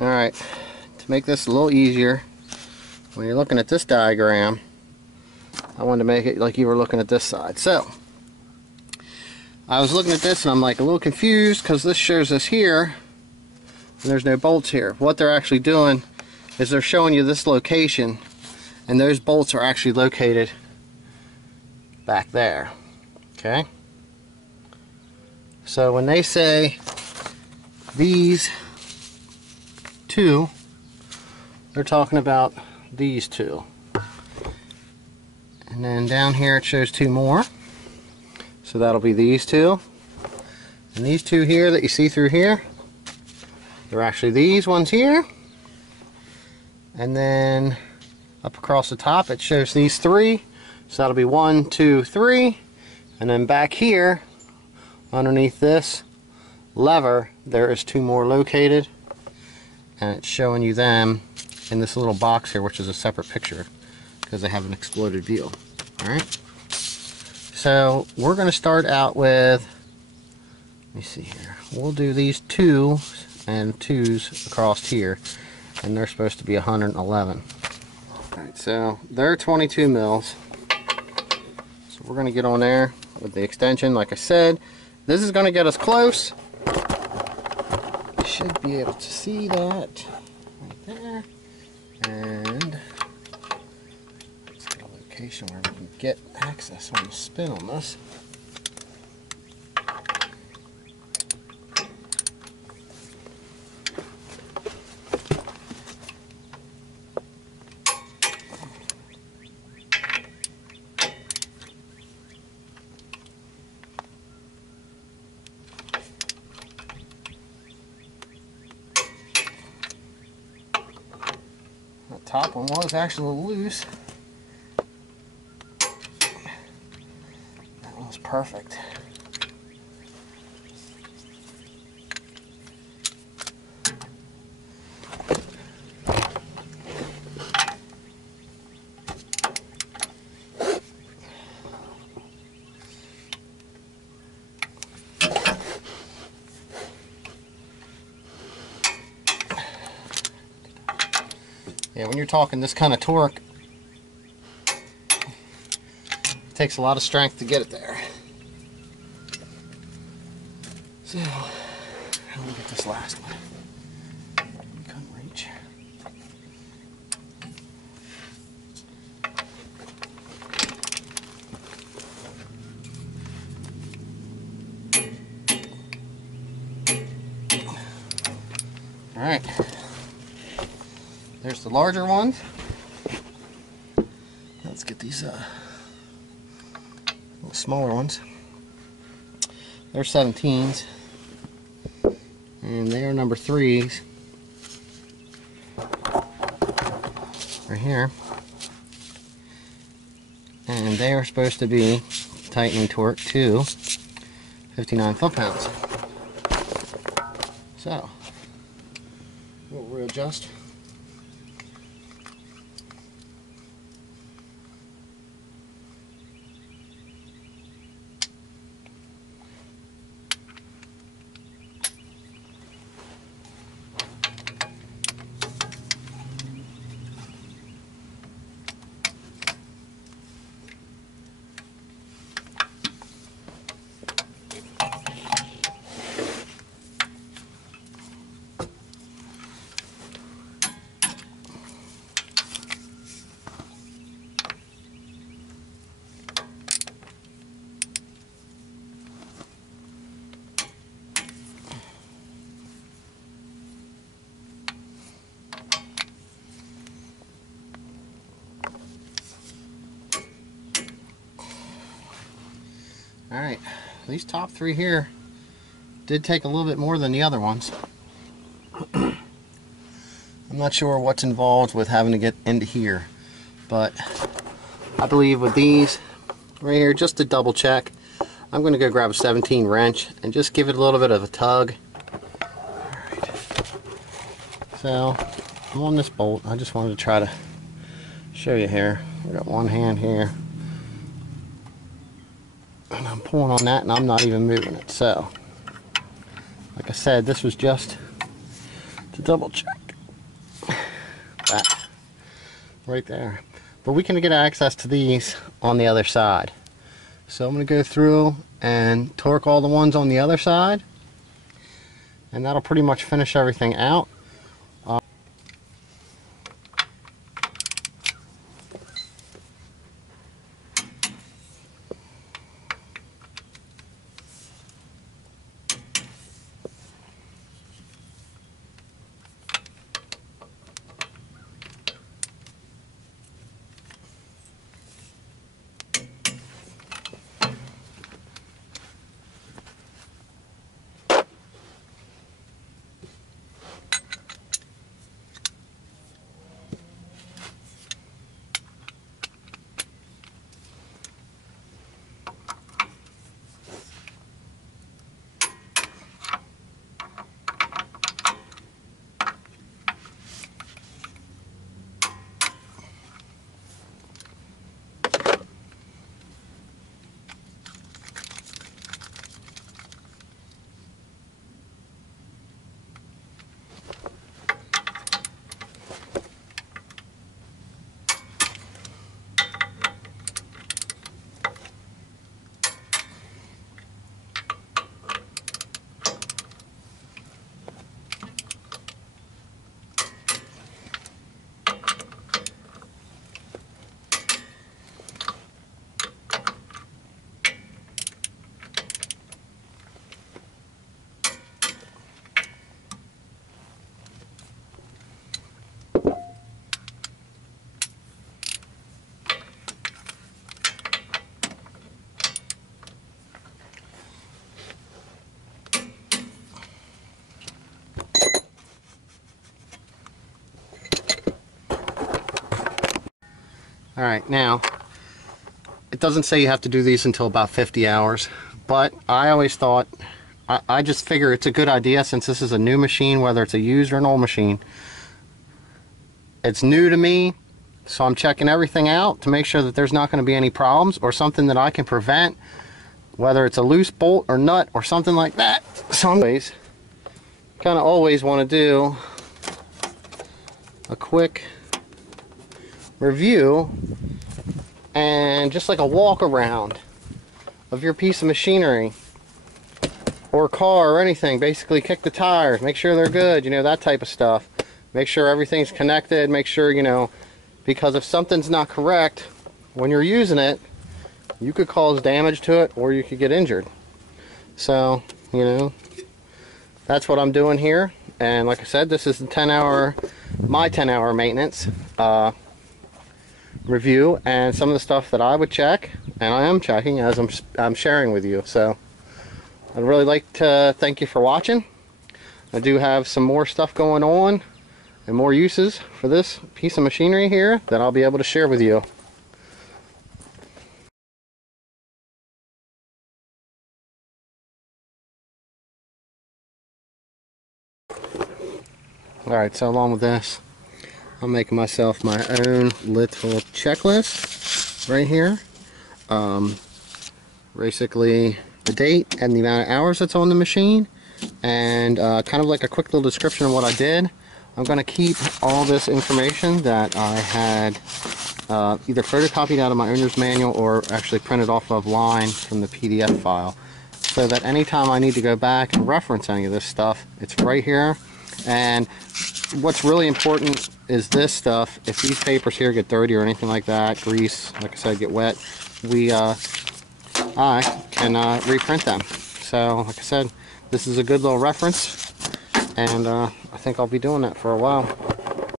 Alright, to make this a little easier, when you're looking at this diagram, I wanted to make it like you were looking at this side. So, I was looking at this and I'm like a little confused because this shows us here and there's no bolts here. What they're actually doing is they're showing you this location, and those bolts are actually located back there. Okay? So when they say these two, they're talking about these two. And then down here it shows two more. So that'll be these two. And these two here that you see through here, they're actually these ones here. And then up across the top it shows these three. So that'll be 1, 2, 3. And then back here, underneath this lever, there is two more located. And it's showing you them in this little box here, which is a separate picture because they have an exploded view. Alright? So we're going to start out with, let me see here, we'll do these 2s and 2s across here, and they're supposed to be 111. Alright, so they're 22 mils. So we're going to get on there with the extension. Like I said, this is going to get us close. You should be able to see that right there. And let's get a location where we can get access on the spin on this. The top one was actually loose. That one's perfect. Yeah, when you're talking this kind of torque, it takes a lot of strength to get it there. So, let me get this last one. Couldn't reach. All right. There's the larger ones. Let's get these little smaller ones. They're 17s, and they are number 3s right here, and they are supposed to be tightening torque to 59 foot-pounds. So we'll readjust. Alright, these top 3 here did take a little bit more than the other ones. I'm not sure what's involved with having to get into here, but I believe with these right here, just to double check, I'm going to go grab a 17 wrench and just give it a little bit of a tug. Alright, so I'm on this bolt. I just wanted to try to show you here. I got one hand here, and I'm pulling on that and I'm not even moving it. So like I said, this was just to double check. right there. But we can get access to these on the other side. So I'm going to go through and torque all the ones on the other side, and that'll pretty much finish everything out. Alright, now, it doesn't say you have to do these until about 50 hours, but I always thought, I just figure it's a good idea since this is a new machine, whether it's a used or an old machine. It's new to me, so I'm checking everything out to make sure that there's not going to be any problems or something that I can prevent, whether it's a loose bolt or nut or something like that. So anyways, kind of always want to do a quick review and just like a walk around of your piece of machinery or car or anything. Basically kick the tires, make sure they're good, you know, that type of stuff. Make sure everything's connected, make sure, you know, because if something's not correct when you're using it, you could cause damage to it or you could get injured. So, you know, that's what I'm doing here. And like I said, this is the my 10-hour maintenance review and some of the stuff that I would check, and I am checking as I'm sharing with you. So I'd really like to thank you for watching. I do have some more stuff going on and more uses for this piece of machinery here that I'll be able to share with you. Alright, so along with this, I'm making myself my own little checklist right here. Basically the date and the amount of hours that's on the machine, and kind of like a quick little description of what I did. I'm going to keep all this information that I had either photocopied out of my owner's manual or actually printed off of line from the PDF file, so that anytime I need to go back and reference any of this stuff, it's right here. And what's really important is this stuff. If these papers here get dirty or anything like that, grease, like I said, get wet, I can reprint them. So like I said, this is a good little reference, and I think I'll be doing that for a while.